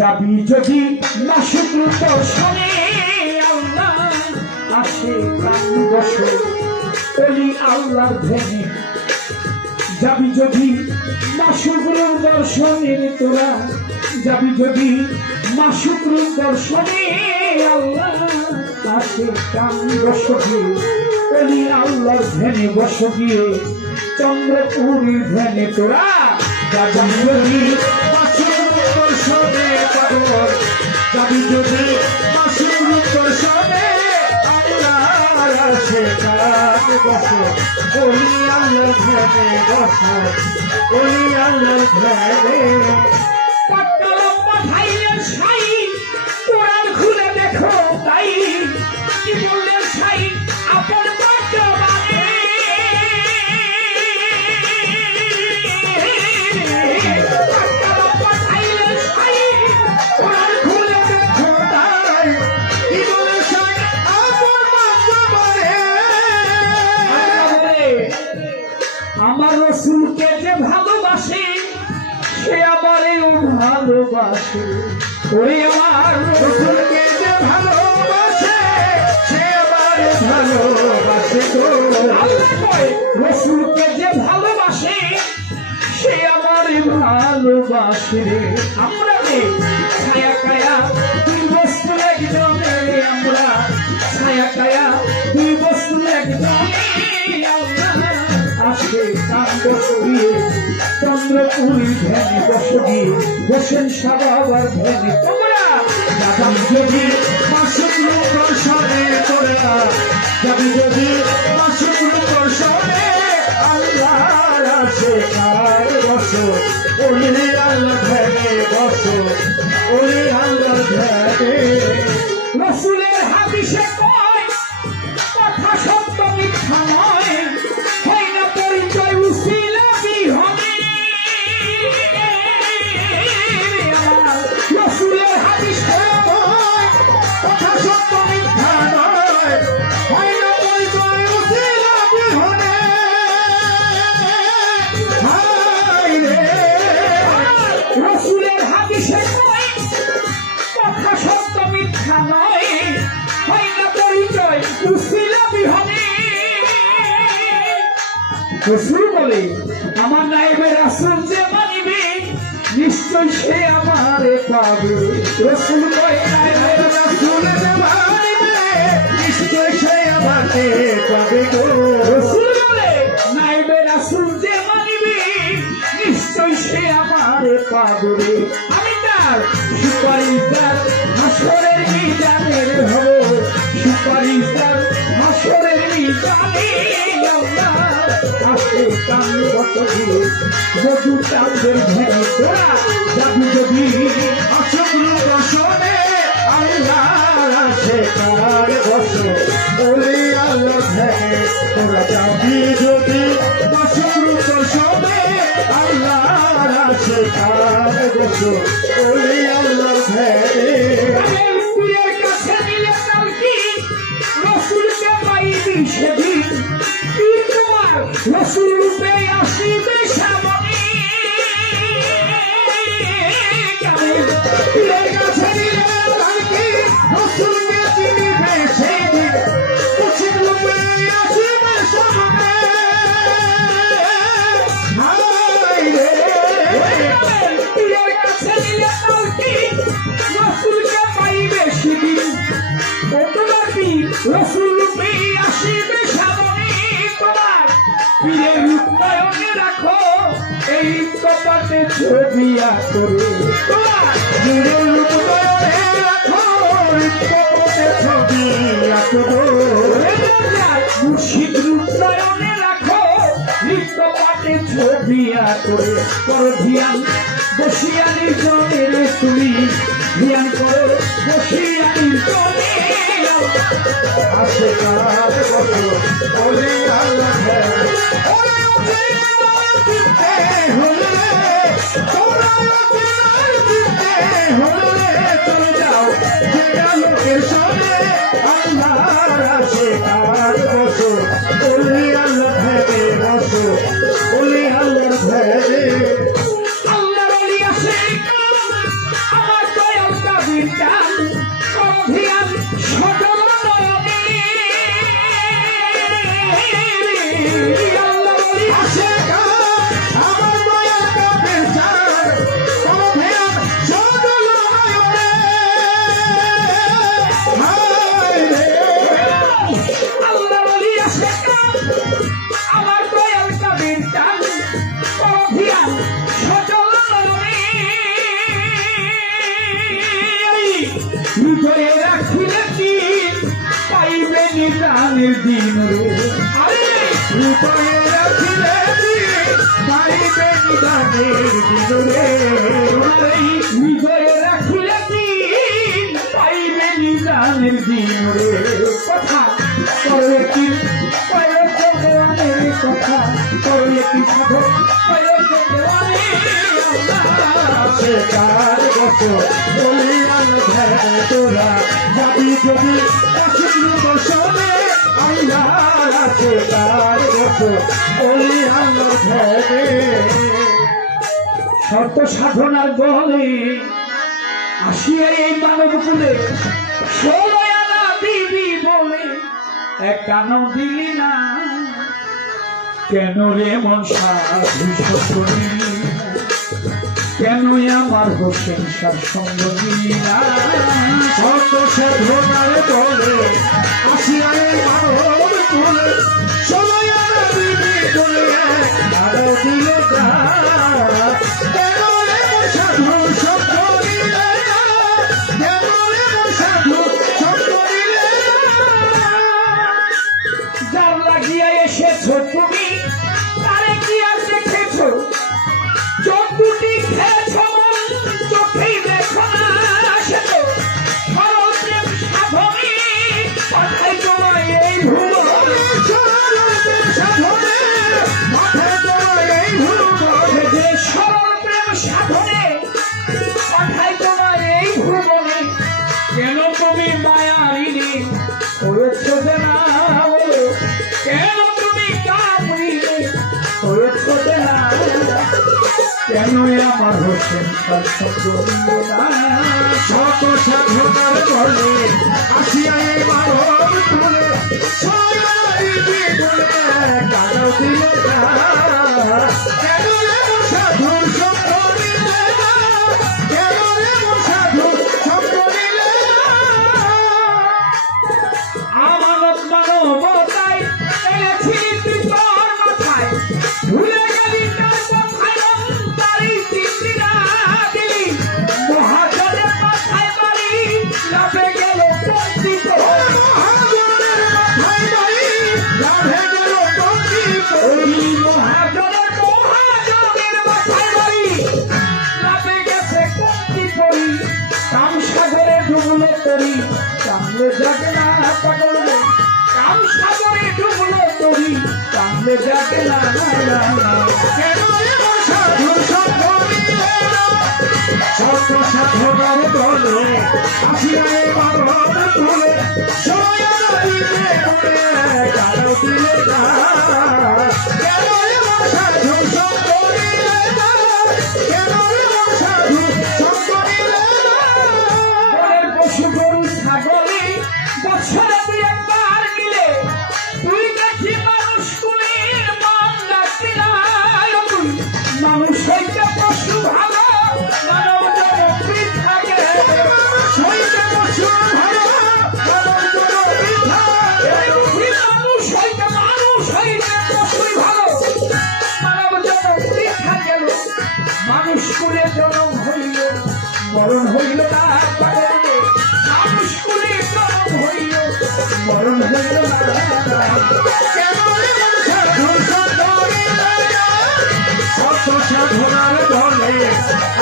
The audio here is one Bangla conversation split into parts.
যাবি যদি মাসুক দর্শনে আল্লাহ আসে কান বসে ওলি আল্লাহর ধ্যানে যাবি যদি মাসুক দর্শনে তোরা যাবি যদি মাসুক দর্শনে আল্লাহ আসে কান বসে ওলি আল্লাহর ধ্যানে বস গিয়ে চন্দ্রপুরীর ধ্যানে তোরা যাবি যদি মাসুক দর্শনে পাগল যাবি যদি মাসুক দর্শনে আল্লাহর আসে কান বসে ওলি আল্লাহর ধ্যানে বস ওলি আল্লাহর ধ্যানে খুলে দেখো তাই কি বললেন সাই আপন বর্তমানে আমার রসুলকে যে ভালোবাসে সে আমারেও ভালোবাসে ওরে আমার রসুলকে যে ভালোবাসে সে আমারে ভালোবাসে রসুলকে যে ভালোবাসে সে আমারে ভালোবাসে আমরা ছায়া কায়া দুই বস্তু একজনে আমরা ছায়া কায়া দুই বস্তু একজনে আসে কান বসিয়ে চন্দ্রপুরী ধ্যানে বস গিয়ে বসেন সাবার ধ্যানে তোমরা যাবি যদি মাসুক দর্শনে তোরা যাবি যদি মাসুক দর্শনে আল্লাহ আসে কান বস ওলি আল্লাহ ধ্যানে বস ওলি আল্লাহ ধ্যানে রসুলের হাদিসে কয় কথা সত্য মিথ্যা নয় রসুল বলে আমার নাইবে রাসূল যে মানিবে নিশ্চয় সে আমারে পাবে রসুল বলে নাইবে রাসূল যে মানিবে নিশ্চয় সে আমারে পাবে গো রসুল বলে নাইবে রাসূল যে মানিবে নিশ্চয় সে আমারে পাবে আমি তার সুপারিশদার হাসরের মিজানের হব সুপারিশদার হাসরের মিজানে আসে কান বসে মধু চাঁদের ধ্যানে তোরা যাবি যদি মাসুক দর্শনে আল্লাহ আসে কান বসে ওলি আল্লাহর ধ্যানে তোরা যাবি যদি মাসুক দর্শনে আল্লাহ আসে কান বসে ওলি আল্লাহর ধ্যানে কাছে নিলে কালকি রসুলকে পাইবি সেদিন রসুল রূপে আসিবে সামনে কাছে নিলে কালকি রসুলকে চিনিবে সেদিন রসুল রূপে আসিবে সামনে কাছে নিলে কালকি রসুলকে পাইবে সেদিন রসুল রূপে আসিবে সামনে তোমার পীরের রূপ নয়নে রাখো এই কপাটে ছবি আঁকড়ে তোমার পীরের রূপ নয়নে রাখো কপাটে ছবি আঁকড়ে মুর্শিদ রূপ নয়নে রাখো কপাটে ছবি আঁকড়ে করো ধ্যান বসিয়া নির্জনের তুমি ধ্যান করো বসিয়া নির্জনে আসে কান বসে ওলি আল্লাহ ধ্যানে চলে যাও লোকের সঙ্গে আল্লাহ আসে কান বসে ওলি আল্লাহ ধ্যানে বসে ওলি আল্লাহর ধ্যানে আল্লাহর ওলি আসে আমার নিদানের দিন রে হৃদয়ে রাখিলে পাইবে নিদানের দিন রে হৃদয়ে রাখিলে দিন পাইবে নিদানের দিন রে কথা করে কি দেওয়ানের কথা করে কি সাধক সে কার বসো বলিয়ান ধ্যান তোরা যাবি যদি অসুখ দর্শনে আল্লাহ আছে কার বসো বলিয়ান ধ্যানে শর্ত সাধনার দলে আসিয়া এই মানব কুলে 16 আনা দিবি বলে একানো দিলি না কেন রে মন সাধু সঙ্গী কেন আমার হোসেন সার সঙ্গ দিলি না শত সাধনার দলে আসিয়াই মানব তুলে সময় দিবি বলে আরো দিলে সাধু শব্দ দিলে সাধু শব্দ দিলে যার লাগিয়া এসেছো তুমি তারে কি আর দেখেছো চোখ দুটি খেয়েছো চোখেই দেখো না সে তো সরল প্রেম সাধনী কথাই তোমায় এই ভুল যে সরল প্রেম সাধনে কথাই তোমায় এই ভুবনে কেন তুমি মায়ারিনী হয়েছো যে না বলো কেন তুমি কামড়িলে হয়েছো যে না কেন আমার হোসেন তার শব্দ না শত সাধনার দলে আসিয়াই মানব তুলে সময় দিবি বলে কারো দিলে কেন সাধু শব্দ দিলে কেন সাধু শব্দ দিলে আমানত মানবতায় এনেছি তুই তোর মাথায় ভুলে গেলি তার কথায় তারই চিন্তি না দিলি মহাজনের মাথায় বাড়ি লাভে গেল পন্থিত ওই মহাজনের মাথায় বাড়ি লাভে গেছে কমতি করি কাম সাগরে ডুবলো তরি কামলে যাবে না পাগল কাম সাগরে ডুবলো তরি কামলে যাবে না সাধু শব্দ দিলে শত সাধনার দলে আসিয়াই মানব তুলে সময় দিবে বলে কারো দিলে কেন সাধু শব্দ দিলে কেন সাধু শব্দ দিলে বনের পশু গরু ছাগলে বছরে তুই একবার মিলে তুই দেখি মানুষ কুলির মন রাখবি না তুই মানুষ হইতে পশু ভালো মানব জনপ্রিয় থাকে সইতে পশু ভালো মানব জনপ্রিয় মানুষ হইতে পশুই ভালো মানব জনপ্রিয় থাকে মানুষ কুলে জনম হইল মরণ হইল না পাগলে মানুষ কুলে জনম হইল মরণ হইল না শত সাধনার দলে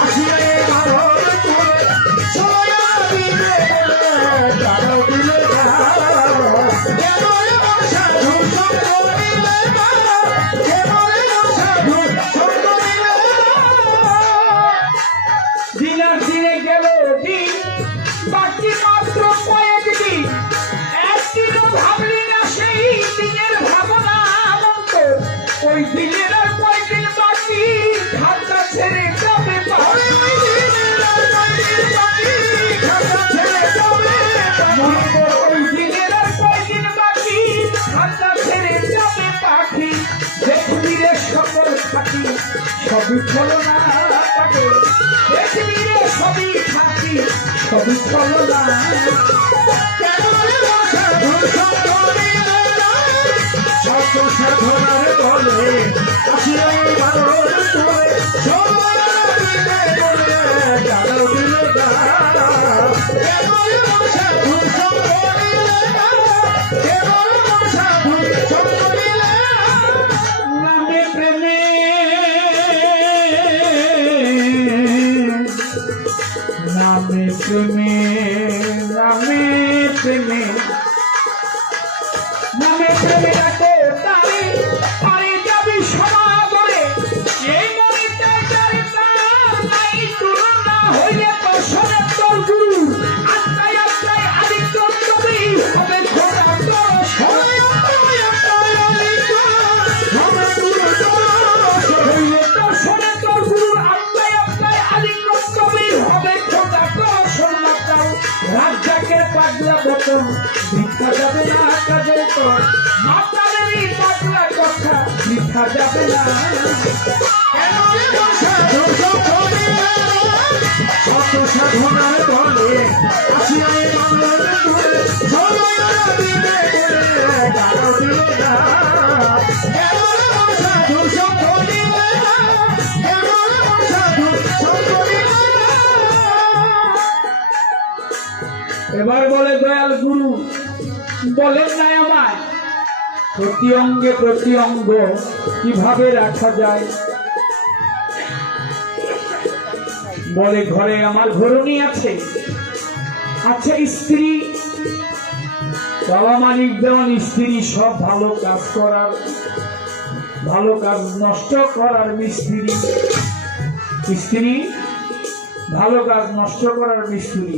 আসিয়াই মানব তুলে সময় দিবে বলে কারো দিলে কেন সাধু শব্দ দিলে কেন সাধু শব্দ দিলে দিনের দিনে গেল দিন বাকি মাত্র কয়েকদিন একদিনও ভাবলি না সেই দিনের ভাবনা অনন্ত ওই দিনের আর কয়েকদিন বাকি খাতা ছেড়ে যাবে পাখি। ওই দিনের আর কয়েকদিন বাকি খাতা ছেড়ে যাবে পাখি দেখবি রে সকল পাখি সবই চলো না পাখি দেখবি রে সবই পাখি সবই চলো না শত সাধনার দলে আসিয়াই মানব তুলে সময় দিবে বলে কারো দিলে কেন সাধু শব্দ দিলে কেন নামে প্রেমে ডাকো তারে পারে যাবি সমাদরে এই মরিতে চারিতা নাই তুলনা হইলে দর্শনের তোর গুরু আত্মায় আত্মায় আদিত্য কবি হবে খোদা দর্শন হইলে দর্শনের তোর গুরু আত্মায় আত্মায় আদিত্য কবি হবে খোদা দর্শন মাতাও রাজ্জাকের পাগলা বচন ভিক্ষা যাবে না কাজের তোর মাতালেরই পাগলা কথা ভিক্ষা যাবে না শত সাধনার বলে আসিয়াই বাংলার ধরে ঝলমলে দিলে গালো দিল না এমন সাধু সঙ্গ দিলে না এমন সাধু সঙ্গ দিলে না। এবার বলে দয়াল গুরু বলেন না আমায় প্রতি অঙ্গে প্রতি অঙ্গ কিভাবে রাখা যায় বলে ঘরে আমার ঘরণী আছে আছে স্ত্রী বাবা মালিক দেওয়ান স্ত্রী সব ভালো কাজ করার ভালো কাজ নষ্ট করার মিস্ত্রি স্ত্রী ভালো কাজ নষ্ট করার মিস্ত্রি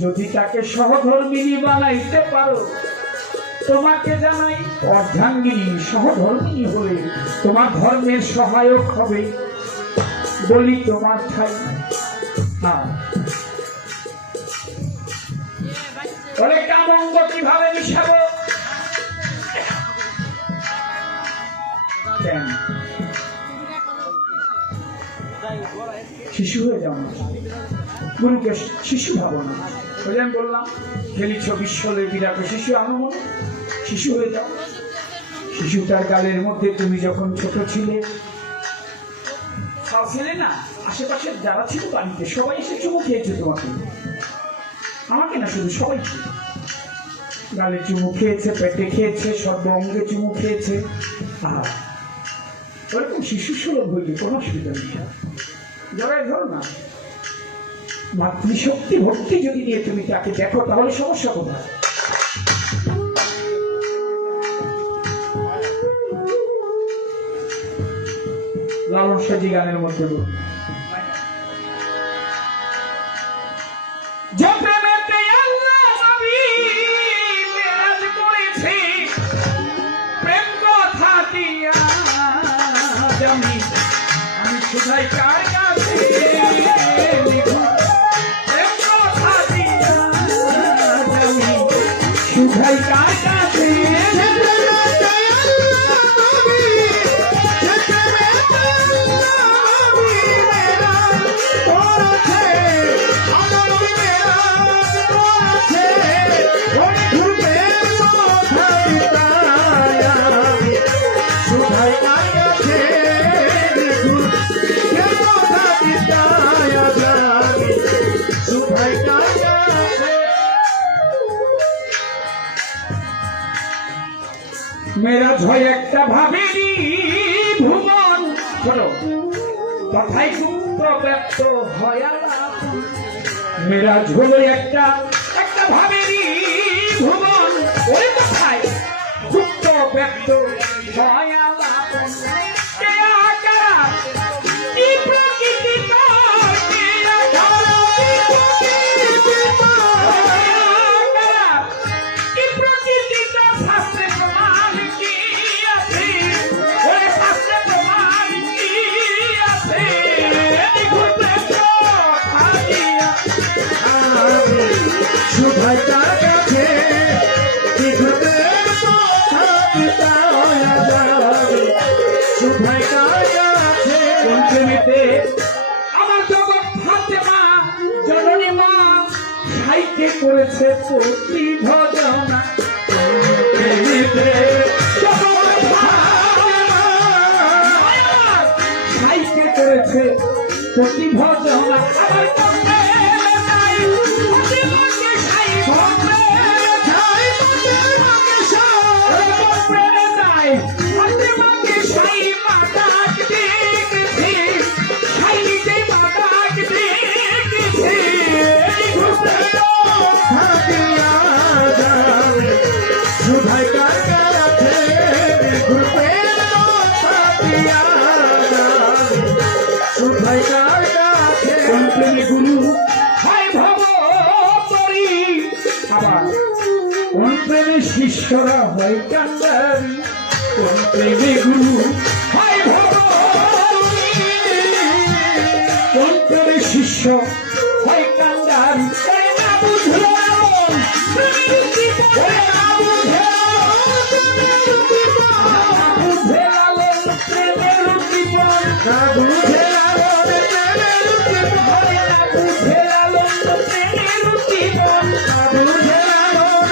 যদি তাকে সহধর্মিনী বানাইতে পারো তোমাকে জানাই অর্ধাঙ্গিনী সহধর্মিনী হলে তোমার ধর্মের সহায়ক হবে বলি তোমার ঠাই হ্যাঁ বলে কামঙ্গ কিভাবে মিশাবো কেন শিশু হয়ে যাও না গুরুকে শিশু ভাবো না ওই আমি বললাম খেলিছ বিশ্বলে বিরাট শিশু আমার মনে শিশু হয়ে যাও শিশুটার গালের মধ্যে তুমি যখন ছোট ছিলে ছিলে না আশেপাশের যারা ছিল বাড়িতে সবাই এসে চুমু খেয়েছে তোমাকে আমাকে না শুধু সবাই গালে চুমু খেয়েছে পেটে খেয়েছে সর্ব অঙ্গে চুমু খেয়েছে আর ওরকম শিশু সুলভ হইলে কোনো অসুবিধা নেই জড়াই ধরো না মাতৃশক্তি ভক্তি যদি নিয়ে তুমি তাকে দেখো তাহলে সমস্যা কোথায় লালন সাজি গানের মধ্যে আমি শুধাই কার কাছে শুধাই কার কাছে মেরা ঝয় একটা ভাবেনি ভুবন শোনো কথাই গুপ্ত ব্যক্ত হয় মেরা ঝোল একটা একটা ভাবেনি ভুবন ওই কথায় গুপ্ত ব্যক্ত হয় আমার জগৎ হাতে মা জননী মা সাইকে করেছে প্রতি ভজনা সাইকে করেছে প্রতি ভজনা ভাই প্রেমে শিষ্যরা হয় কান্ডারি, কোন প্রেমে গুরু হয় ভগবানী, কোন প্রেমে শিষ্য হয় কান্ডারি। এই না বুঝলো এমন প্রেমের জীবন, এই না বুঝে লালন প্রেমের জীবন, না বুঝে লালন প্রেমের জীবন, না বুঝে লালন প্রেমের জীবন, না বুঝে লালন প্রেমের জীবন, না বুঝে লালন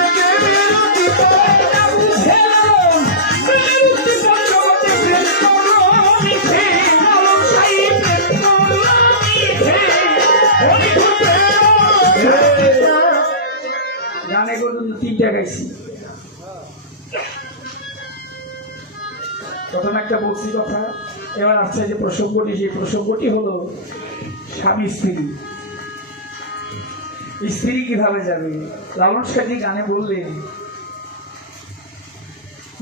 প্রেমের জীবন। জগতে প্রেম করলো মিথ্যে, লালন সাই প্রেম করলো মিথ্যে। হরিপুর গানে করুন 3টা গাইছি। প্রথম একটা বলছি কথা, এবার আসছে যে প্রসঙ্গটি, সেই প্রসঙ্গটি হলো স্বামী স্ত্রী। স্ত্রী কিভাবে যাবে? লালন সাজি গানে বললেন,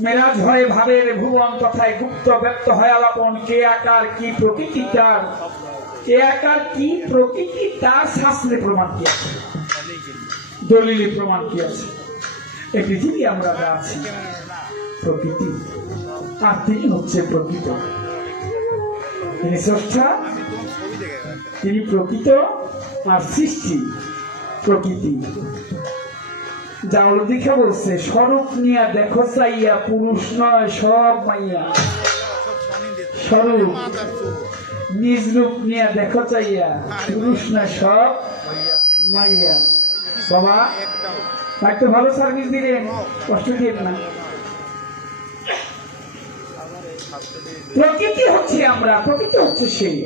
মেরাজ হয় ভাবের ভুবন তথায় গুপ্ত ব্যক্ত হয় আলাপন, কে আকার কি প্রকৃতি তার, কে আকার কি প্রকৃতি তার, শাস্ত্রে প্রমাণ কি আছে, দলিলে প্রমাণ কি আছে? এই পৃথিবী আমরা যা আছি প্রকৃতি, আর তিনি হচ্ছে প্রকৃত। তিনি স্রষ্টা, তিনি প্রকৃত, আর সৃষ্টি প্রকৃতি। যাওয়ার দিকে বলছে, স্বরূপ নিয়া দেখো চাইয়া পুরুষ নয় সব মাইয়া, স্বরূপ নিজ রূপ নিয়া দেখো চাইয়া পুরুষ নয় সব মাইয়া। বাবা একটু ভালো সার্ভিস দিলেন, কষ্ট দিন না। প্রকৃতি হচ্ছে আমরা, প্রকৃতি হচ্ছে সেই।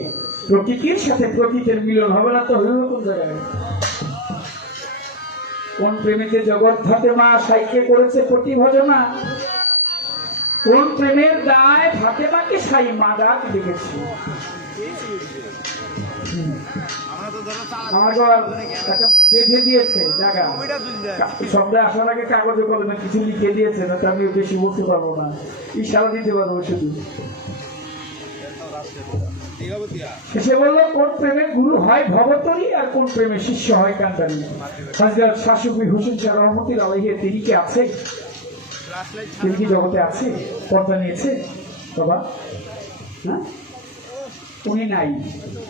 প্রকৃতির সাথে প্রকৃতির মিলন হবে না তো হইবে কোন জায়গায়? কোন প্রেমীতে জগৎ ধাতে মা সাইকে করেছে প্রতি ভজনা, কোন প্রেমের দায় ফাতেমাকে সাই মা ডাক দেখেছি। আমাকে একটা বেঁধে দিয়েছে জায়গা, সন্ধ্যে আসার আগে কাগজে কলমে কিছু লিখে দিয়েছে, না আমি বেশি বলতে পারবো না, ইশারা দিতে পারবো শুধু। সে বললো, কোন প্রেমের গুরু হয় ভবতরী, আর কোন প্রেমের শিষ্য হয় কান্ডারি। হযরত শাশুড়ি হুসেন শাহ রহমতুল্লাহ আলাইহি, তিনি কি আছে? তিনি কি জগতে আছে? পর্দা নিয়েছে বাবা? হ্যাঁ, উনি নাই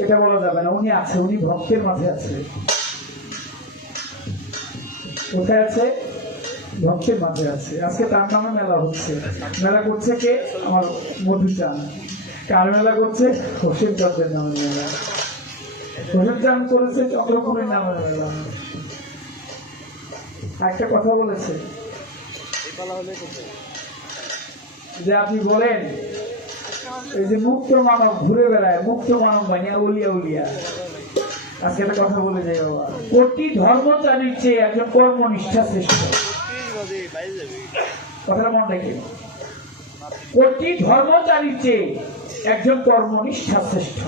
এটা বলা যাবে না, উনি আছে, উনি ভক্তের মাঝে আছে। কোথায় আছে? ভক্তের মাঝে আছে। আজকে তার নামে মেলা হচ্ছে। মেলা করছে কে? আমার মধুচান। কার মেলা করছে? হোসেন চাঁদের নামে মেলা। হোসেন চাঁদ করেছে চন্দ্রপুরের নামে মেলা। একটা কথা বলেছে যে আপনি বলেন এই যে মুক্ত মানব ঘুরে বেড়ায়, মুক্ত মানব বানিয়া উলিয়া উলিয়া। আজকে একটা কথা বলে যাই বাবা, কোটি ধর্মচারীর চেয়ে একজন কর্মনিষ্ঠা শ্রেষ্ঠ। কথাটা মনে রাখি, কোটি ধর্মচারীর চেয়ে একজন কর্মনিষ্ঠা শ্রেষ্ঠ,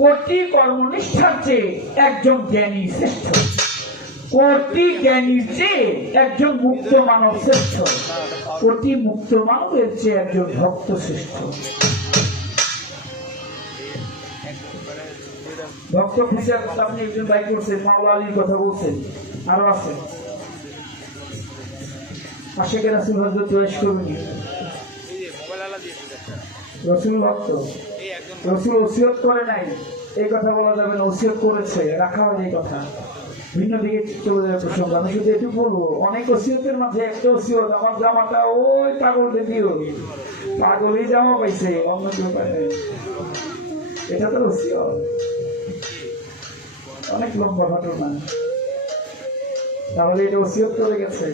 কোটি কর্মনিষ্ঠার চেয়ে একজন জ্ঞানী শ্রেষ্ঠ, কোটি জ্ঞানীর চেয়ে একজন মুক্ত মানব শ্রেষ্ঠ, কোটি মুক্ত মানবের চেয়ে একজন ভক্ত শ্রেষ্ঠ। ভক্ত খুশি আপনি একজন বাই করছেন, মাওলা আলীর কথা বলছেন, আরো আছে আশেকে রাসূল হযরত ওয়াইস করবেন, রসুল ভক্ত। রসুল ওসিয়ত করে নাই এই কথা বলা যাবে না, ওসিয়ত করেছে, রাখা হয় এই কথা। ভিন্ন দিকে চলে যাবে প্রসঙ্গ। আমি শুধু একটু বলবো, অনেক ওসিয়তের মাঝে একটা ওসিয়ত, আমার জামাটা ওই পাগলকে দিও, পাগলই জামা পাইছে, অন্য কেউ পায় নাই, এটা তো ওসিয়ত। অনেক লম্বা ঘটনা, তাহলে এটা ওসিয়ত করে গেছে।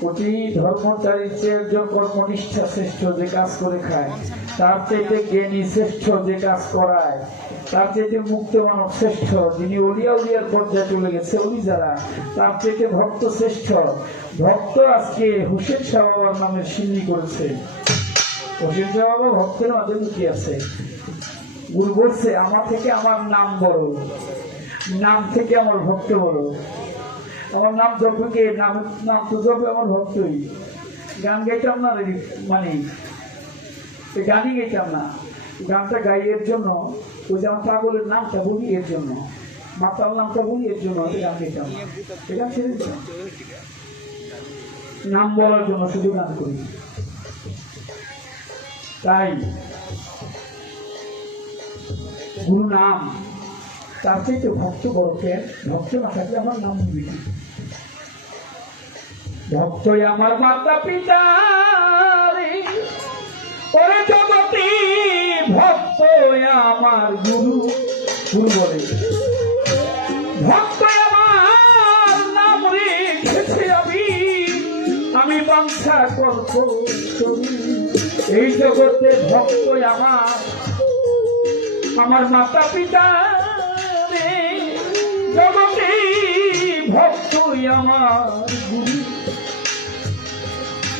কোটি ধর্মচারীর চেয়ে একজন কর্মনিষ্ঠা শ্রেষ্ঠ, যে কাজ করে খায়, তার চাইতে জ্ঞানী শ্রেষ্ঠ, যে কাজ করায়, তার চাইতে মুক্ত মানব শ্রেষ্ঠ, যিনি উলিয়া উলিয়ার পর্যায়ে চলে গেছে, উনি যারা, তার চাইতে ভক্ত শ্রেষ্ঠ। ভক্ত আজকে হোসেন শাহ বাবার নামে সিন্নি করেছে। হোসেন শাহ বাবা ভক্তের মাঝে লুকিয়ে আছে। গুরু বলছে, আমার থেকে আমার নাম বড়, নাম থেকে আমার ভক্ত বড়। আমার নাম জপকে, নাম তো জপে আমার ভক্তই। গান গাইতাম না, মানে গানই গাইতাম না, গানটা গাই এর জন্য, ওই যে আমার পাগলের নামটা বলি এর জন্য। মাতাল নামটা বলি এর জন্য আমি গান গেতাম, এটা ছেড়ে দিতাম, নাম বলার জন্য শুধু গান করি। তাই গুরু নাম তার চাইতে ভক্ত বড় কেন? ভক্ত না থাকলে আমার নাম দিবি না। ভক্তই আমার মাতা পিতা রে, ওরে জগতি ভক্ত আমার গুরু। গুরু বলে ভক্ত আমার নাম রেখেছে আমি বাঞ্ছা করব এই জগতে। ভক্ত আমার মাতা পিতা রে, জগতে ভক্ত আমার গুরু।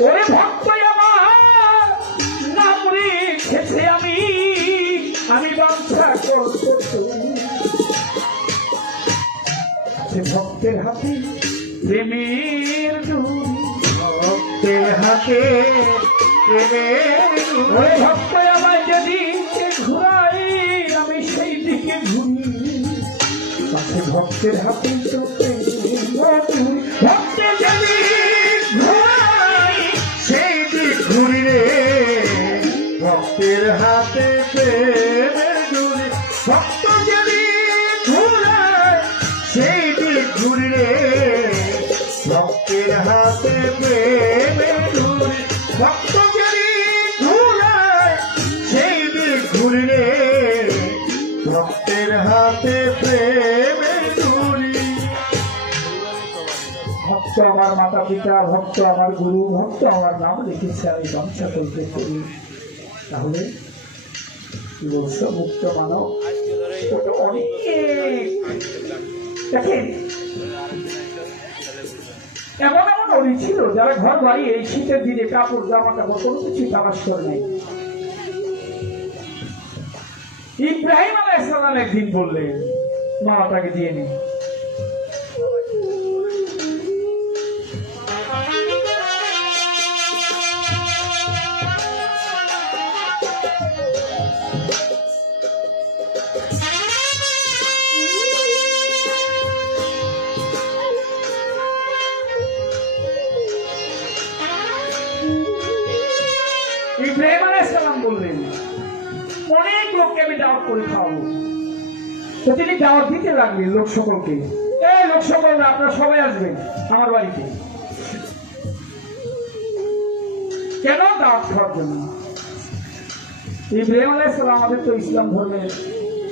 ওরে ভক্ত আমার নাম রেখেছে আমি বাঞ্ছা করব। ভক্তের হাতে প্রেমের ডুরি, ভক্তের হাতে প্রেমের ডুরি। ভক্ত আমায় যেদিকে ঘুরাই আমি সেই দিকে ঘুরি, ভক্তের হাতে ভক্তের যেদিক ঘুরাই সেই দিক ঘুরি রে। ভক্তের হাতে প্রেমের ডুরি, ভক্ত যেদিক ঘুরাই সেই দিক ঘুরি রে। ভক্তের হাতে প্রেমের ডুরি, ভক্ত যেদিক ঘুরাই সেই দিক ঘুরি রে। ভক্তের হাতে প্রেমের ডুরি। ভক্ত আমার মাতা পিতা, ভক্ত আমার গুরু, ভক্ত আমার নাম লিখেছে আমি বাঞ্ছা করতে করি। তাহলে কি বলছো? মুক্ত মানব অনেক দেখেন, এমন এমন অলি ছিল যারা ঘর বাড়ি এই শীতের দিনে কাপড় জামা কাপড় কোনো কিছু তালাশ করে নাই। ইব্রাহিম আলাইহিস সালাম একদিন বললেন মামাটাকে দিয়ে নি। ইব্রাহিম আলাইহিস সালাম বললেন অনেক লোককে আমি দাওয়াত করে খাওয়াবো। তো তিনি দাওয়াত দিতে লাগলেন লোক সকলকে, এই লোক সকলরা আপনারা সবাই আসবেন আমার বাড়িতে। কেন? দাওয়াত খাওয়ার জন্য। ইব্রাহিম আলাইহিস সালাম আমাদের তো ইসলাম ধর্মের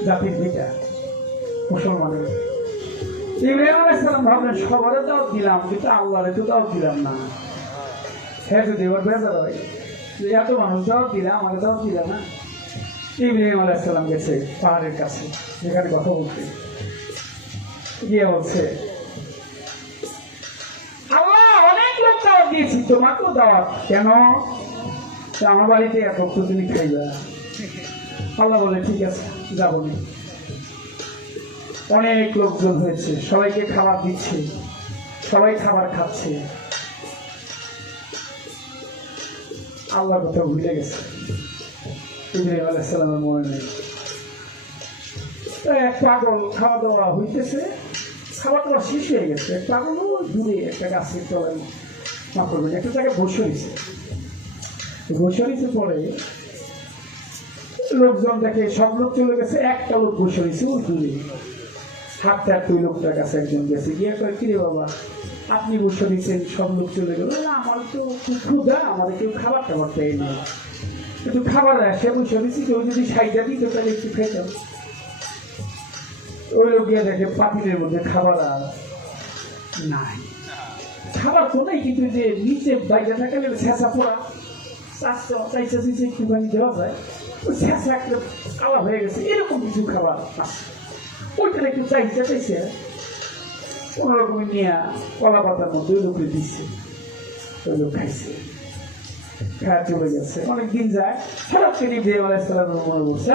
জাতির পিতা, মুসলমানের। ইব্রাহিম আলাইহিস সালাম ভাবলেন সবারে দাওয়াত দিলাম কিন্তু আল্লাহরে তো দাওয়াত দিলাম না। হ্যাঁ, যদি এবার বেজার হয় এত মানুষ দাওয়াত দিলাম আমাকে দাওয়াত দিলাম না। ইব্রাহিম আলাইহিস সালাম গেছে পাহাড়ের কাছে, যেখানে কথা বলতে গিয়ে বলছে আল্লাহ অনেক লোক দাওয়াত দিয়েছি, তোমাকেও দাওয়াত কেন? আমার বাড়িতে এক ভক্ত তুমি খাইবা। আল্লাহ বলে ঠিক আছে যাবো না। অনেক লোকজন হয়েছে, সবাইকে খাবার দিচ্ছে, সবাই খাবার খাচ্ছে। আল্লাহর কথা ভুলে গেছে ইব্রাহিম আলাইহিস সালামের মনে নেই। এক পাগল খাওয়া দাওয়া হইতেছে, খাবার দাওয়া শেষ হয়ে গেছে। এক পাগল দূরে একটা গাছের তলায় মা করবেন একটা জায়গায় বসে হয়েছে। বসে হয়েছে পরে লোকজন দেখে সব লোক চলে গেছে, একটা লোক বসে হয়েছে ওই দূরে। হাঁটতে হাঁটতে ওই লোকটার কাছে একজন গেছে, গিয়ে কয় কিরে বাবা আপনি বসে দিচ্ছেন সব লোক চলে গেল, আমার তো খুব ক্ষুধা, আমাদের কেউ খাবার টাবার দেয় না, একটু খাবার দেয়। সে বসে দিচ্ছি কেউ যদি সাইডা দিত তাহলে একটু খেতাম। ওই লোক গিয়ে দেখে পাতিলের মধ্যে খাবার আর নাই, খাবার তো নেই, কিন্তু যে নিচে বাইরে থাকলে ছেঁচা পড়া চাইছে একটুখানি দেওয়া যায়, ওই ছেঁচা একটা কালা হয়ে গেছে এরকম কিছু খাবার ওইটা একটু চাইছে কোনোরকম নিয়ে কলা পাতার মধ্যে ওই লোকে দিচ্ছে, ওই লোক খাইছে, খাওয়া চলে গেছে। অনেকদিন যায়, হঠাৎ করে ইব্রাহিম আলাইহিস সালামের মনে বলছে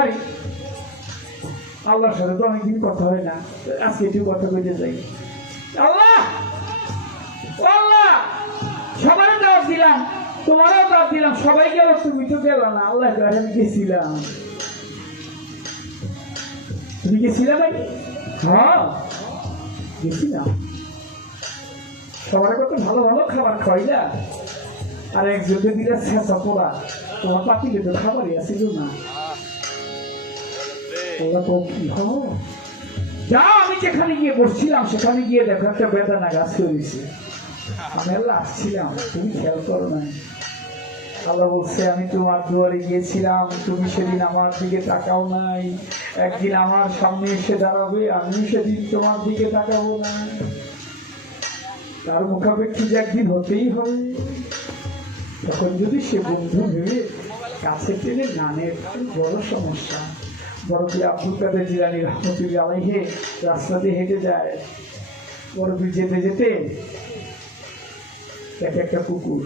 আল্লাহর সাথে তো অনেকদিন কথা হয় না, আজকে একটু কথা কইতে চাই। আল্লাহ আল্লাহ সবারও দাওয়াত দিলাম, তোমারও দাওয়াত দিলাম, সবাই গেল তুমি তো গেল না। আল্লাহ আমি গেছিলাম, তুমি গেছিলাম নাকি? হ্যাঁ গেছিলাম, সবার কত ভালো ভালো খাবার খাইলা, আর একজনকে দিলে ছেঁচা পোড়া, তোমার পাতিলে তো খাবারই আসিল না। ওরা তো কি হয় যা, আমি যেখানে গিয়ে বসছিলাম সেখানে গিয়ে দেখো একটা বেদানা গাছ হয়েছে, আমি আল্লাহ আসছিলাম, তুমি খেয়াল করো না। আল্লাহ বলছে আমি তোমার দুয়ারে গিয়েছিলাম, তুমি সেদিন আমার দিকে তাকাও নাই, একদিন আমার সামনে এসে দাঁড়াবে, আমি সেদিন তোমার দিকে তাকাবো না, তার মুখাপেক্ষী যে একদিন হতেই হবে। তখন যদি সে বন্ধু ভেবে কাছে টেনে গানের বড় সমস্যা। বরফি আব্দুল কাদের জিলানী রহমতুল্লাহ আলাইহি রাস্তা দিয়ে হেঁটে যায়, বরফি যেতে যেতে দেখে একটা কুকুর,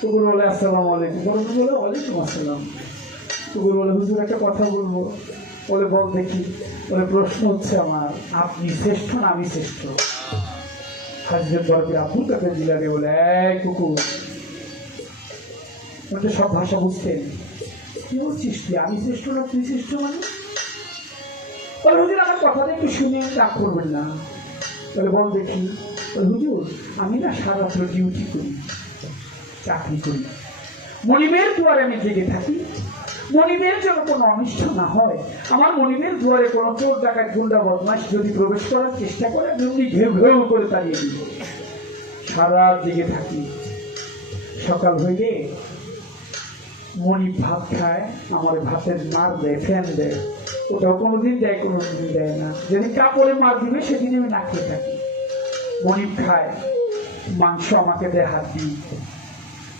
কুকুর বলে আসসালাম আলাইকুম, বরফি বলে ওয়ালাইকুম আসসালাম। কুকুর বলে হুজুর একটা কথা বলবো, বলে বল দেখি। বলে প্রশ্ন হচ্ছে আমার, আপনি শ্রেষ্ঠ না আমি শ্রেষ্ঠ? হযরত বরফি আব্দুল কাদের জিলানী বলে এই কুকুর, মানে সব ভাষা বুঝতেন, কি বলছিস তুই, আমি শ্রেষ্ঠ না তুই শ্রেষ্ঠ মানে? বলে হুজুর আমার কথাটা একটু শুনে রাগ করবেন না। বলে বল দেখি। বলে হুজুর আমি না সারাত্র ডিউটি করি, চাকরি করি, মনিবের দুয়ারে আমি জেগে থাকি, মনিবের যেন কোনো অনিষ্ট না হয়, আমার মনিবের দুয়ারে কোনো চোর ডাকাত গুন্ডা বদমাশ যদি প্রবেশ করার চেষ্টা করে আমি ঘেউ ঘেউ করে তাড়িয়ে দিব। সারা জেগে থাকি, সকাল হইলে মনিব ভাত খায়, আমার ভাতের মার দেয়, ফ্যান দেয়, ওটাও কোনোদিন দেয় কোনোদিন দেয় না, যেদিন কাপড়ে মার দিবে সেদিন আমি না খেয়ে থাকি। মনিব খায়, মাংস আমাকে দেয় হাত দিয়ে,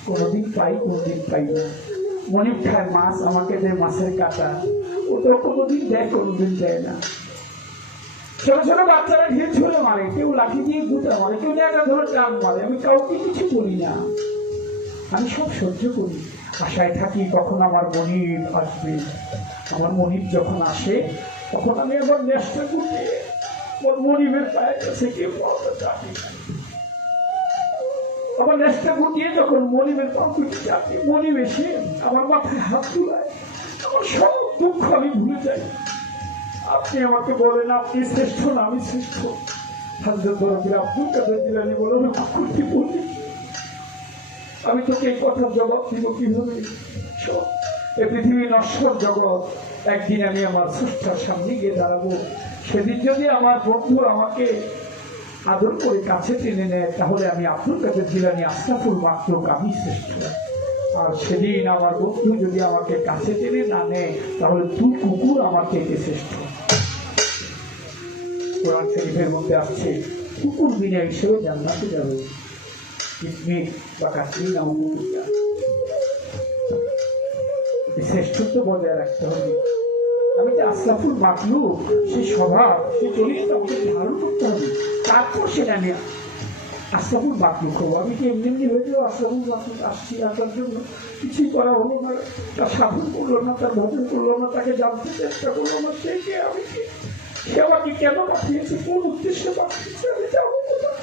কোনোদিন পাই কোনোদিন পাই না। মনিব খায় মাছ, আমাকে দেয় মাছের কাঁটা, ওটাও কোনোদিন দেয় কোনোদিন দেয় না। ছোট ছোট বাচ্চারা ঢিল ছুঁড়ে মারে, কেউ লাঠি দিয়ে গুঁতা মারে, কেউ একটা ধরে টান মারে, আমি কাউকে কিছু বলি না, আমি সব সহ্য করি। আশায় থাকি কখন আমার মনিব আসবে। আমার মনিব যখন আসে তখন আমি আবার নেশটা গুটিয়ে মনিবের পায়ের কাছে গিয়ে চাপি, আবার নেশটা গুটিয়ে যখন মনিবের পাউটি চাপি, মনিব এসে আমার মাথায় হাত তুলায়, আমার সব দুঃখ আমি ভুলে যাই। আপনি আমাকে বলেন আপনি শ্রেষ্ঠ না আমি শ্রেষ্ঠ? হযরত বরফি আব্দুল কাদের জিলানী বলেন কুকুরটি বলি, আমি তোকে এই কথার জবাব দিব কিভাবে? এই পৃথিবী নশ্বর জগৎ, একদিন আমি আমার স্রষ্টার সামনে গিয়ে দাঁড়াবো, সেদিন যদি আমার বন্ধু আমাকে আদর করে কাছে টেনে নেয় তাহলে আমি আব্দুল কাদের জিলানী আশরাফুল মাখলুক, আমি শ্রেষ্ঠ। আর সেদিন আমার বন্ধু যদি আমাকে কাছে টেনে না নেয় তাহলে তুই কুকুর আমার থেকে শ্রেষ্ঠ। কোরআন শরীফের মধ্যে আসছে কুকুর বিনা হিসেবে জান্নাতে যাবে, শ্রেষ্ঠত্ব বজায় রাখতে হবে। আমি যে আশরাফুল মাখলুক, সেই স্বভাব সেই চরিত্র আমাকে ধারণ করতে হবে, তারপর সেটা আমি আশরাফুল মাখলুক হবো। আমি কি এমনি এমনি হয়ে যাবো আশরাফুল মাখলুক? আসছি আসার জন্য কিছুই করা হলো না, তার সাধন করলো না, তার ভজন করলো না, তাকে জানতে চেষ্টা করলো না, সে কে আমি কি, সে আমাকে কেন পাঠিয়েছে, কোন উদ্দেশ্যে পাঠিয়েছে, আমি যাবো কোথায়,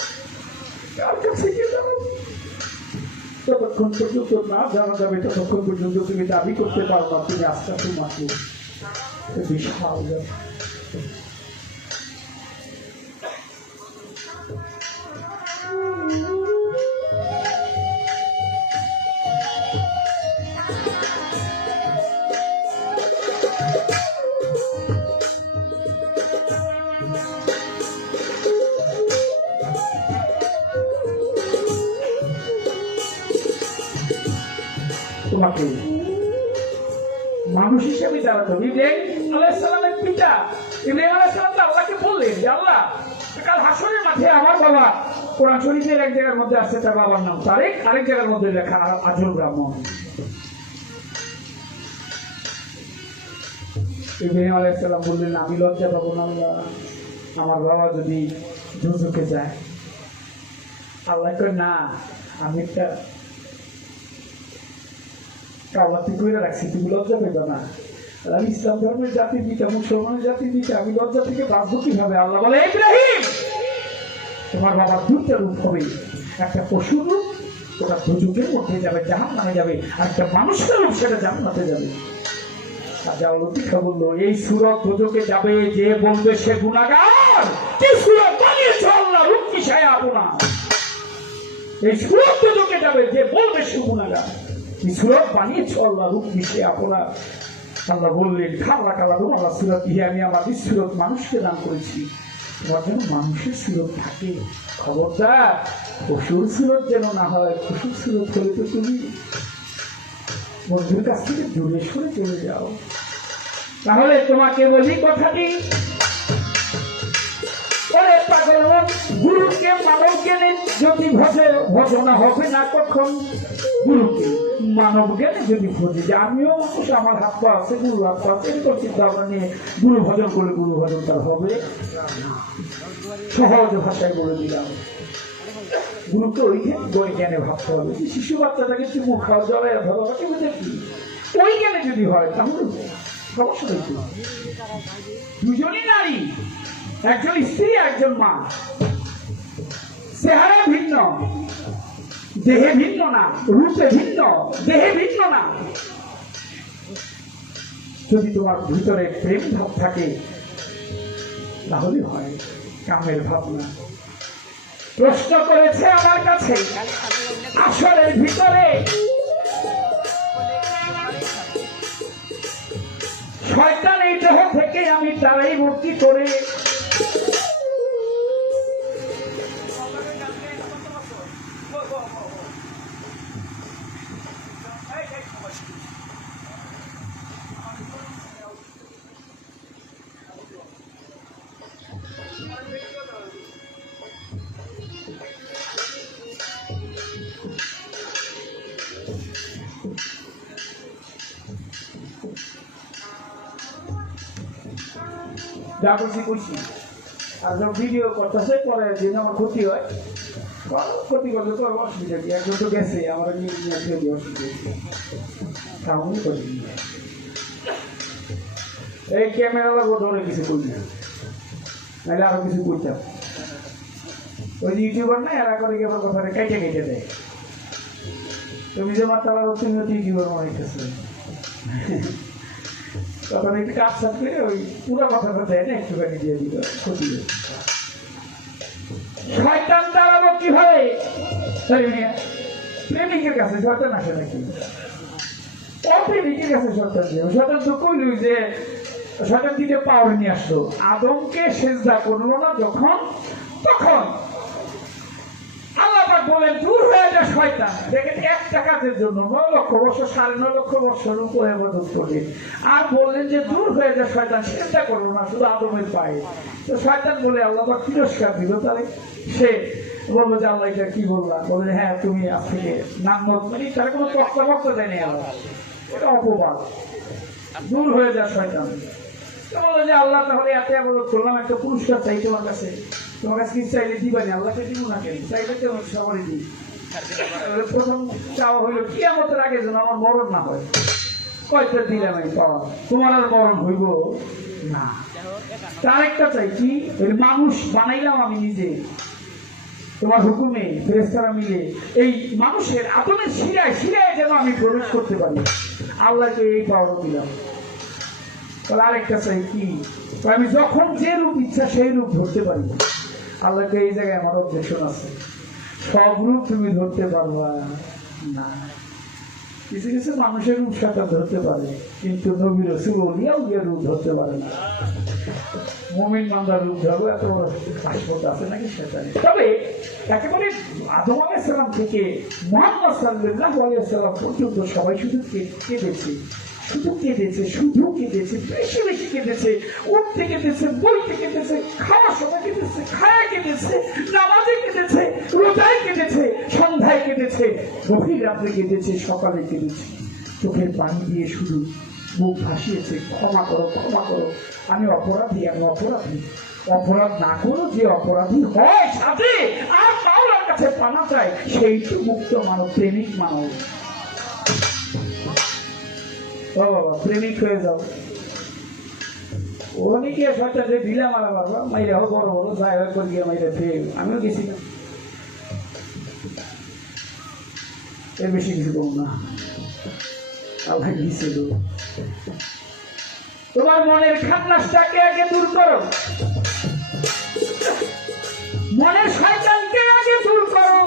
কার কাছে গিয়ে যাবো? যতক্ষণ পর্যন্ত না জানা যাবে ততক্ষণ পর্যন্ত তুমি দাবি করতে পারো না তুমি আশরাফুল মাখলুক। বিশাল তোমাকে মানুষ হিসেবে দাঁড়াতে হবে। ইব্রাহিম আলাইহিস সালামের পিতা ইব্রাহিম আলাইহিস সালাম আল্লাহকে বললেন যে আল্লাহ কাল হাসরের মাঠে আমার বাবা, কোরআন শরীফের এক জায়গার মধ্যে আছে তার বাবার নাম তারেক, আরেক জায়গার মধ্যে লেখা আজল ব্রাহ্মণ। ইব্রাহিম আলাইহিস সালাম বললেন আমি লজ্জা পাবো না আল্লাহ, আমার বাবা যদি দুজকে যায়? আল্লাহ কই না, আমি একটা কাওয়াতি করে রাখছি, তুমি লজ্জা পেবে না। আমি ইসলাম ধর্মের জাতির পিতা, মুসলমানের জাতির পিতা, আমি লজ্জা থেকে বাঁচবো কিভাবে? আল্লাহ বলে ইব্রাহিম তোমার বাবার দুইটা রূপ হবে, একটা পশুর রূপ ওটা দুজকের মধ্যে যাবে, জাহান্নামে যাবে, আর একটা মানুষের রূপ সেটা জান্নাতে যাবে। রাজা লতিফা বলল, এই সুরত দোজখে যাবে যে বলবে সে গুনাহগার। কি সুরত বানিয়েছ আল্লাহ, রুক্কি সায় আপনা। এই সুরত দোজখে যাবে যে বলবে সে গুনাহগার। কি সুরত বানিয়েছ আল্লাহ, রুক্কি সে আপনা। আল্লাহ বললেন, খালা কালা তোমার সুরত ইহে আমি আমার সুরত মানুষকে দান করেছি, তোমার যেন মানুষের সুরত থাকে। খবরদার পশুর সুরত যেন না হয়। পশুর সুরত হলে তো তুমি বন্ধুর কাছ থেকে দূরে সরে চলে যাও। তাহলে তোমাকে বলি কথাটি, ওরে পাগল গুরুকে মানব জ্ঞানে যদি ভজনা হবে না কখন। গুরুকে মানব জ্ঞানে যদি ভজি, যে আমিও মানুষ, আমার হাত পা আছে, গুরু হাত পা আছে, এরকম চিন্তা ভাবনা নিয়ে গুরু ভজন করে গুরু ভজন তার হবে না। সহজ ভাষায় বলে দিলাম, গুরুকে ওই জ্ঞানে ভাবতে হবে। শিশু বাচ্চাটাকে চুমু খাওয়া জলে ধরো দেখি, ওই জ্ঞানে যদি হয় তাহলে সমস্যা দেখি। দুজনই নারী, একজন স্ত্রী একজন মা, চেহারা ভিন্ন, দেহে ভিন্ন না, রূপে ভিন্ন, দেহে ভিন্ন না। যদি তোমার ভিতরে প্রেম ভাব থাকে তাহলে হয়, কামের ভাবনা। প্রশ্ন করেছে আমার কাছে, আসরের ভিতরে শয়তান এই দেহ থেকে আমি তারাই মুক্তি করে যা করছি করছি। আর যখন ভিডিও করতেছে পরে যেন আমার ক্ষতি হয়, ক্ষতি করলে তো অসুবিধা কি, একজন তো গেছে আমার নিয়ে অসুবিধা তেমন করি। এই ক্যামেরা লাগবো ধরে কিছু করি না, নাহলে আরো কিছু করতাম। ওই যে ইউটিউবার না, এরা করে আমার কথা কেটে কেটে দেয়। তুমি যে মাত্রা তুমিও তো ইউটিউবার মনে হইতেছে, তখন একটু কাজ সাজ করে ওই পুরো কথাটা দেয় না, একটুখানি দিয়ে দিল ক্ষতি। শয়তান দাঁড়াবো কিভাবে? প্রেমিকের কাছে শয়তান আসে নাকি? অপ্রেমিকের কাছে শয়তান দিয়ে, শয়তান তো কইল যে শয়তান দিকে পাওয়ার নিয়ে আসলো, আদমকে সেজদা করলো না যখন, তখন আল্লাহ পাক বলেন দূর হয়ে যায় শয়তান। দেখেন, একটা কাজের জন্য 9 লক্ষ বছর, 9.5 লক্ষ বছর উপরে ইবাদত করলেন, আর বললেন যে দূর হয়ে যায় শয়তান, চিন্তা করলো না শুধু আদমের পায়ে। তো শয়তান বলে আল্লাহ পাক তিরস্কার দিল। তাহলে সে বলবো যে আল্লাহ এটা কি বললাম, বলে হ্যাঁ তুমি আজ থেকে নাম মানে তার কোনো তক্তাভক্ত দেয়নি আল্লাহ, এটা অপবাদ, দূর হয়ে যায় শয়তান। তো বললো যে আল্লাহ তাহলে এত ইবাদত করলাম, একটা পুরস্কার চাই তোমার কাছে, তোমার কাছে কি চাইলে দিবানি, আল্লাহকে দিব না কেন, চাইলে তো সবারই দিই। প্রথম চাওয়া হইলো কিয়ামতের আগে যেন আমার মরণ না হয়। কয়টা দিলাম আমি পাওয়া, তোমার আর মরণ হইব না। তার একটা চাই কি, মানুষ বানাইলাম আমি নিজে তোমার হুকুমে, ফেরেশতারা মিলে এই মানুষের আদমের শিরায় শিরায় যেন আমি প্রবেশ করতে পারি, আল্লাহকে এই পাওয়ারও দিলাম। আরেকটা চাই কি, আমি যখন যে রূপ ইচ্ছা সেই রূপ ধরতে পারি। আল্লাহকে এই জায়গায় আমার অবজেকশন আছে, সব রূপ তুমি ধরতে পারবা না। কিছু কিছু মানুষের রূপ সাথে ধরতে পারে, কিন্তু নবী রাসূল ওলিয়া রূপ ধরতে পারে না। মুমিন বান্দার রূপ ধরবো এত বড় পাসপোর্ট আছে নাকি সেটা নেই। তবে একেবারে আদম আলাইহিস সালাম থেকে মুহাম্মদ সাল্লাল্লাহু আলাইহি ওয়াসাল্লাম পর্যন্ত সবাই শুধু কেঁদেছে, শুধু কেঁদেছে, শুধু কেঁদেছে, বেশি বেশি কেঁদেছে, উঠতে কেঁদেছে, বইতে কেঁদেছে, খাওয়ার সময় কেঁদেছে, খায়া কেঁদেছে, নামাজে কেঁদেছে, রোজায় কেঁদেছে, সন্ধ্যায় কেঁদেছে, গভীর রাত্রে কেঁদেছে, সকালে কেঁদেছে, চোখের পানি দিয়ে শুধু মুখ ভাসিয়েছে, ক্ষমা করো, ক্ষমা করো, আমি অপরাধী, আমি অপরাধী। অপরাধ না করো, যে অপরাধী হয় সাথে আর মাওলার কাছে পানা চায়, সেই তো মুক্ত মানব, প্রেমিক মানব। ও বাবা, প্রেমিক হয়ে যাও। অনেকে সরকার যে ঢিলা মারা পারবা, মাইরা হোক বড় বড় যাই হোক করে গিয়ে মাইরা ফেয়ে, আমিও গেছি না, এর বেশি কিছু বল না, আল্লাহ দিয়েছিল। তোমার মনের খান্নাসটাকে আগে দূর করো, মনের শয়তানকে আগে দূর করো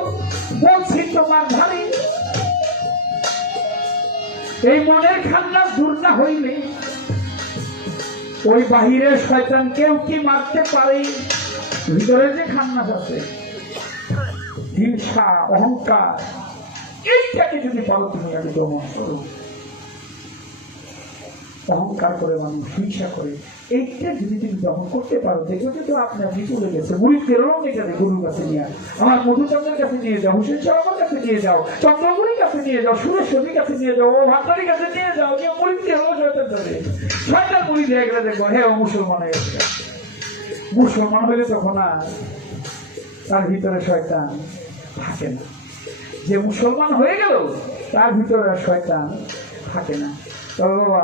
বলছি তোমার ভাই। এই মনের খান্নাস দূর না হইলে ওই বাহিরের শয়তান কেউ কি মারতে পারে? ভিতরে যে খান্নাস আছে, হিংসা, অহংকার, এইটাকে যদি পারো তুমি আগে দমন করো। অহংকার করে মানুষ হিংসা করে, এইটা যদি তুমি দমন করতে পারো, দেখো যে তো আপনার চলে গেছে। মুড়িদেরও এখানে গরুর কাছে নিয়ে আমার মধুচন্দ্রের কাছে নিয়ে যাও, হুসেন সাহেবের কাছে নিয়ে যাও, চন্দ্রগুলির কাছে নিয়ে যাও, সুরেশ্বরীর কাছে নিয়ে যাও, ও ভাতারির কাছে নিয়ে যাও, যে মুড়িদেরও শয়তান ধরে শয়তান মুড়ি দিয়ে গেলে দেখবো হ্যাঁ ও মুসলমান হয়ে গেছে। মুসলমান হইলে তখন আর তার ভিতরে শয়তান থাকে না। যে মুসলমান হয়ে গেল তার ভিতরে আর শয়তান থাকে না। তবে বাবা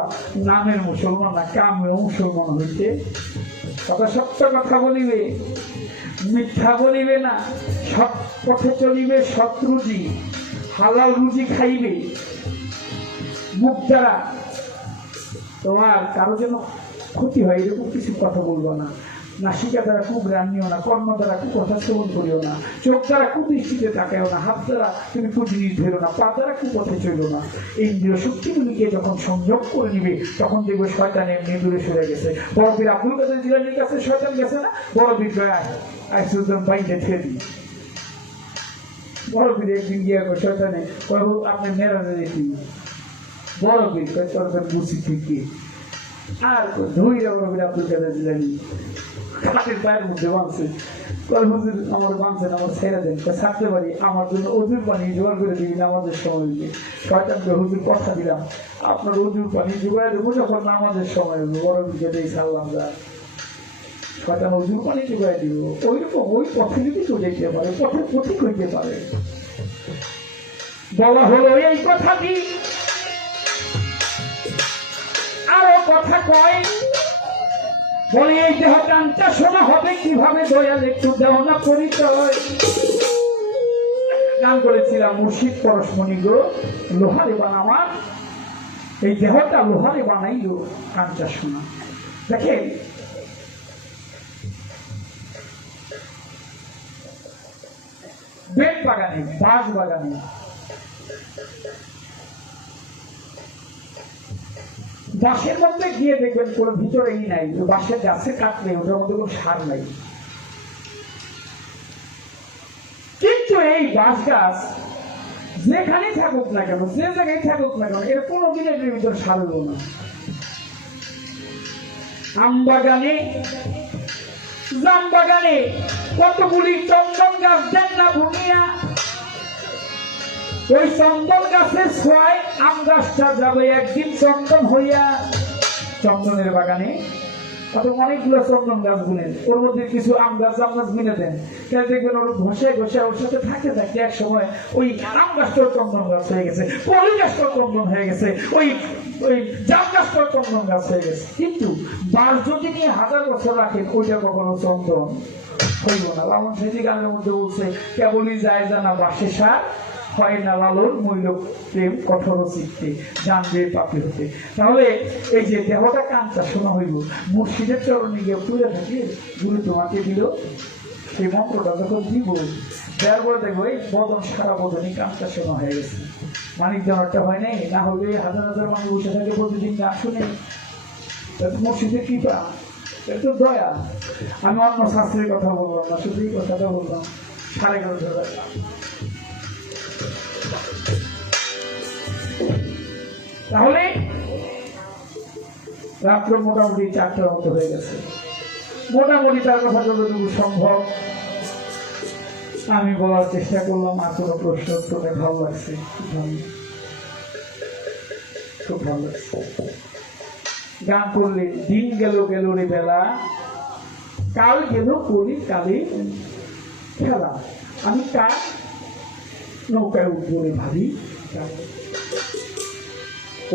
নামের মুসলমান না, কামেও মুসলমান হইতে তবে সত্য কথা বলিবে, মিথ্যা বলিবে না, সৎ পথে চলিবে, সৎ রুজি হালাল রুজি খাইবে। মুখ দ্বারা তোমার কারো যেন ক্ষতি হয় এরকম কিছু কথা বলবো না, নাসিকা দ্বারা কুগ্রাণ নিও না, কর্ম দ্বারা কুকথা শ্রবণ করিও না, চোখ দ্বারা কুদৃষ্টিতে তাকাইও না, হাত দ্বারা তুমি কুজিনিস ধরো না, পা দ্বারা কুপথে চলো না। ইন্দ্রিয় শক্তিগুলিকে যখন সংযোগ করে নিবে তখন দেখবে শয়তান এমনি দূরে সরে গেছে। বড় পীর আব্দুল কাদের জিলানীর কাছে শয়তান গেছে না? বড় পীর আইসুদ্দম বাইন্দে ছেড়ে দিই। বড় পীর একদিন গিয়ে শয়তানে আপনি মেরাজে দেখি, বড় পীর তোর বুঝি থেকে আর ধুইরা বড় পীর আব্দুল কাদের জিলানী খাটের পায়ের মধ্যে বাঁধছে। হুজুর আমার বাঁধছেন, আমার ছেড়ে দেন, ছাড়তে পারি, আমার জন্য অজুর পানি জোগাড় করে দিবি নামাজের সময় হইবে। শয়তানকে হুজুর কথা দিলাম আপনার অজুর পানি জোগাড় দেবো যখন নামাজের সময় হইবে। বড় বিকেটে ছাড়লাম যা, শয়তান অজুর পানি জোগাড় দিব। ওইরকম ওই পথে যদি তো যেতে পারে, পথের পথিক হইতে পারে। বলা হলো এই কথাটি, আরো কথা কয় বলে এই দেহ টানটা শোনা হবে কিভাবে, দয়াল একটু দেও না পরিচয়। গান করেছিলাম মুর্শিদ পরশমণি গো লোহারে বানামা, এই দেহটা লোহারে বানাইলো কাঞ্চা শোনা। দেখেন বেল বাগানে, বাঁশ বাগানে বাঁশের মধ্যে গিয়ে দেখবেন কোনো ভিতরেই নাই, বাঁশের গাছে কাটলে ওটার মধ্যে কোনো সার নাই। কিন্তু এই বাঁশ গাছ যেখানেই থাকুক না কেন, যে জায়গায় থাকুক না কেন, এর কোনো দিনের ভিতরে সার হলো না। আম বাগানে, জাম বাগানে কতগুলি চন্দন গাছ দেন না ভূমিয়া, ওই চন্দন গাছের ছোঁয়ায় আম গাছটা যাবে একদিন চন্দন হইয়া। চন্দনের বাগানে কত অনেকগুলো চন্দন গাছ গুনেন, ওর মধ্যে কিছু আম গাছ জাম গাছ গুনে দেন, তাহলে দেখবেন ওর ঘষে ঘষে ওর সাথে থাকতে থাকতে এক সময় ওই আম গাছটাও চন্দন গাছ হয়ে গেছে, পলি গাছটাও চন্দন হয়ে গেছে, ওই ওই জাম গাছটাও চন্দন গাছ হয়ে গেছে। কিন্তু বাঁশ যদি নিয়ে 1000 বছর রাখেন ওইটা কখনো চন্দন হইব না। লালন সাঁইজি গানের মধ্যে বলছে কেবলই যায় জানা বাঁশে সার, হয় না লালন মৈল প্রেম কঠোর চিত্তে, জানবে পাপি হতে। তাহলে এই যে দেহটা কাঞ্চা শোনা হইব, মুর্শিদের চরণে গিয়ে পুজো থাকে, গুরু তোমাকে দিল, সেই মন্ত্রটা যখন দিব দেওয়ার পরে দেখবো এই বদন সারা বদনই কাঞ্চা শোনা হয়ে গেছে। মানিক দেওয়ারটা হয় নাই, না হলে 1000 মানুষ বসে থাকে প্রতিদিন না শুনে। মুর্শিদের কৃপা, এটা তো দয়া। আমি অন্য শাস্ত্রের কথা বললাম না, শুধু এই কথাটা বললাম। 11.5 তাহলে রাত্র মোটামুটি 4টার মতো হয়ে গেছে। মোটামুটি তার কথা যতটুকু সম্ভব আমি বলার চেষ্টা করলাম। আর কোনো প্রশ্ন উত্তরে ভালো লাগছে, খুব ভালো লাগছে। গান করলে দিন গেল গেল রে বেলা, কাল গেল করি কালে খেলা, আমি কার নৌকায় উঠবো রে ভাবি।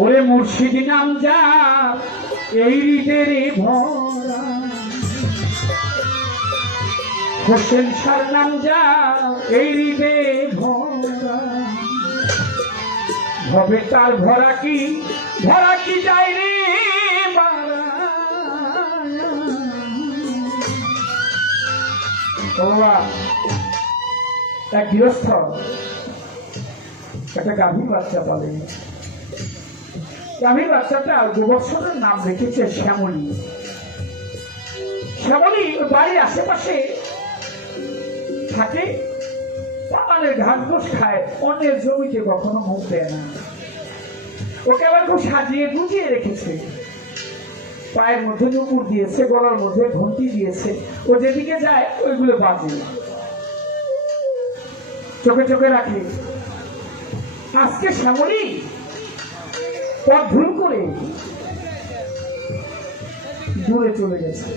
ওরে মুর্শিদ নাম যা এই হৃদের ভরা, হোসেন সার নাম যা এই হৃদে ভরা, ভবে তার ভরা কি যায় রে বাড়া, বাবা এক গৃহস্থ একটা গাভীর বাচ্চা পালে। গাভীর বাচ্চাটা 2 বছরের নাম রেখেছে শ্যামলী। শ্যামলী ওই বাড়ির আশেপাশে থাকে, পাতানের ঘাস ঘোষ খায়, অন্যের জমিতে কখনো মুখ দেয় না। ওকে আবার খুব সাজিয়ে গুজিয়ে রেখেছে, পায়ের মধ্যে নুপুর দিয়েছে, গলার মধ্যে ঘন্টি দিয়েছে, ও যেদিকে যায় ওইগুলো বাজে, চোখে চোখে রাখে। আজকে শ্যামলী পথ ভুল করে দূরে চলে গেছে।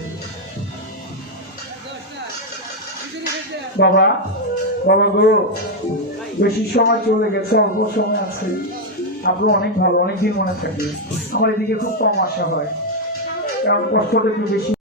বাবা বাবা গো, বেশি সময় চলে গেছে, অল্প সময় আছে, আপনার অনেক ভালো, অনেকদিন মনে থাকে। আমার এদিকে খুব কম আসা হয়, কারণ কষ্টটা একটু বেশি।